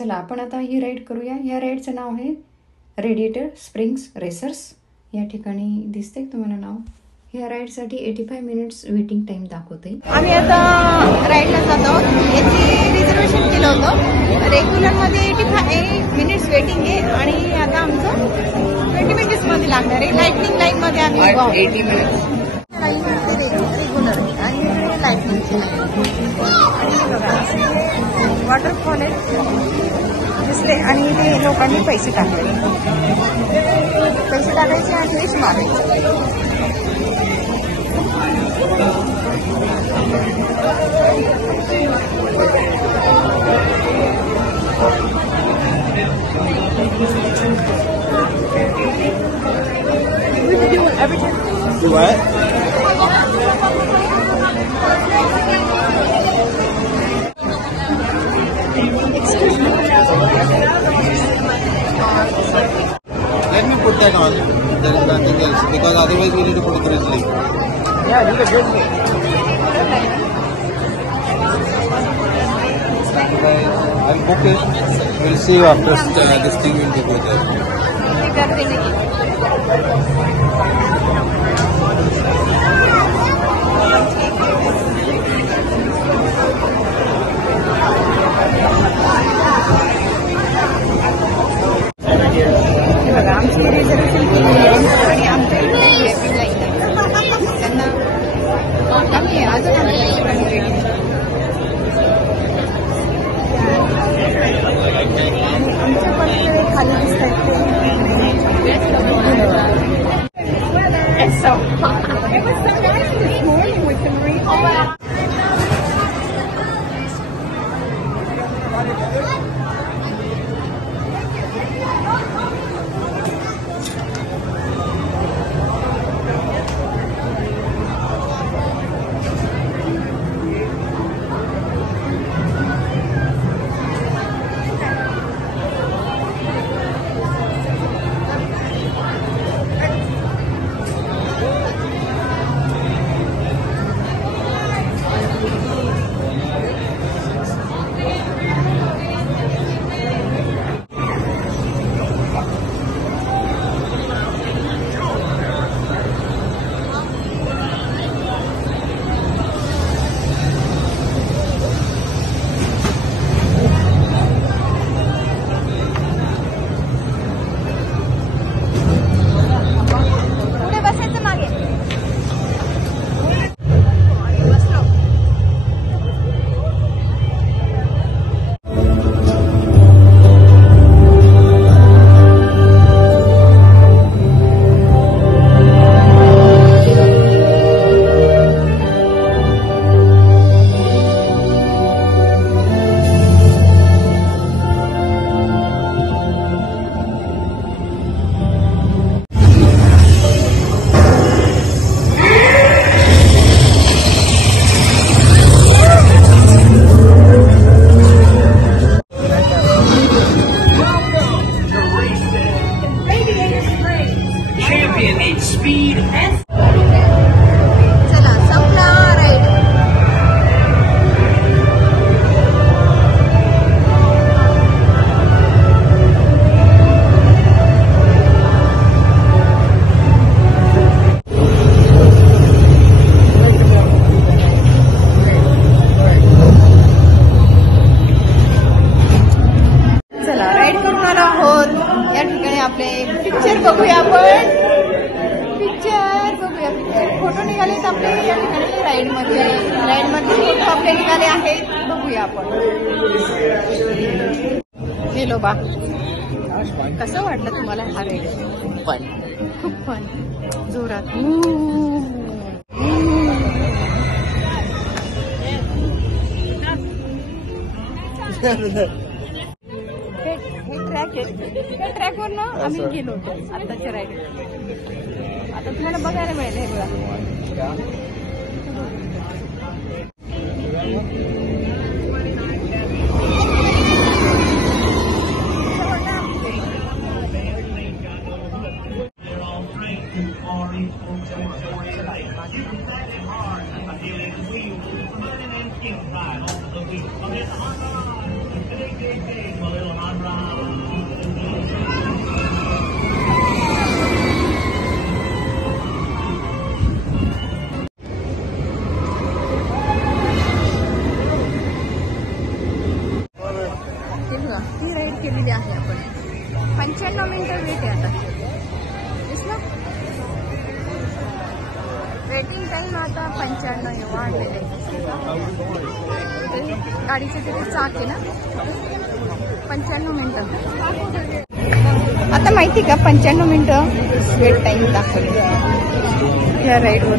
चला आपण आता ही राईड करूया। ह्या राईडचं नाव आहे रेडिएटर स्प्रिंग्स रेसर्स। या ठिकाणी दिसते तुम्हाला नाव। ह्या राईडसाठी 85 मिनिट्स वेटिंग टाइम दाखवते। आम्ही आता राईडला जात आहोत। याची रिझर्वेशन केलं होतं। रेग्युलरमध्ये 85 मिनिट्स वेटिंग आहे आणि आता आमचं 20 मिनिट्स मध्ये लागणार आहे। लाइटनिंग लाईन मध्ये आम्ही 80 मिनिट्स रेग्युलर आणि लाइटनिंग आणि बघा वॉटरफॉल आहे दिसले आणि ते लोकांनी पैसे टाकले। पैसे टाकायचे आणि फिश मारायचे। Do what? Excuse me. Let me put that on. There is nothing else because otherwise we need to put it in sleep. Yeah, you can do it. I'll book it. We'll see you after this thing will go there. बघा आमची reservation केलेली आहे आणि आमच्या इथे line आहे। त्यांना कमी आहे अजून आमच्या पलीकडे खाली दिसतात। पिक्चर बघूया आपण। पिक्चर बघूया, फोटो निघालेत आपले या ठिकाणी राईडमध्ये फोटो आपले निघाले आहेत, बघूया आपण। गेलो बा, कसं वाटलं तुम्हाला हा राईड? फन, खूप फन, जोरात ट्रॅकवर ना आम्ही गेलो होतो आताच्या राईड। आता तुम्हाला बघायला मिळेल हे बघा। Inside on the beat. दिलेली आहे आपण. 95 मिनिटं वेट आहे आता. दिसलं? वेटिंग टाइम आता 95 वाढलेले आहे. गाडीचे तिथे चाक आहे ना, 95 मिनिटं. आता माहिती का 95 मिनिटं वेट टाइम दाखवले या राईडवर.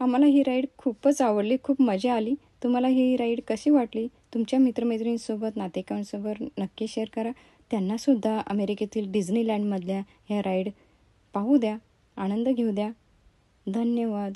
आम्हाला ही राईड खूपच आवडली, खूप मजा आली. तुम्हाला ही राईड कशी वाटली? तुमच्या मित्रमैत्रिणींसोबत, नातेवाईकांसोबत नक्की शेअर करा. त्यांनासुद्धा अमेरिकेतील डिझनीलँडमधल्या ह्या राईड पाहू द्या, आनंद घेऊ द्या. धन्यवाद.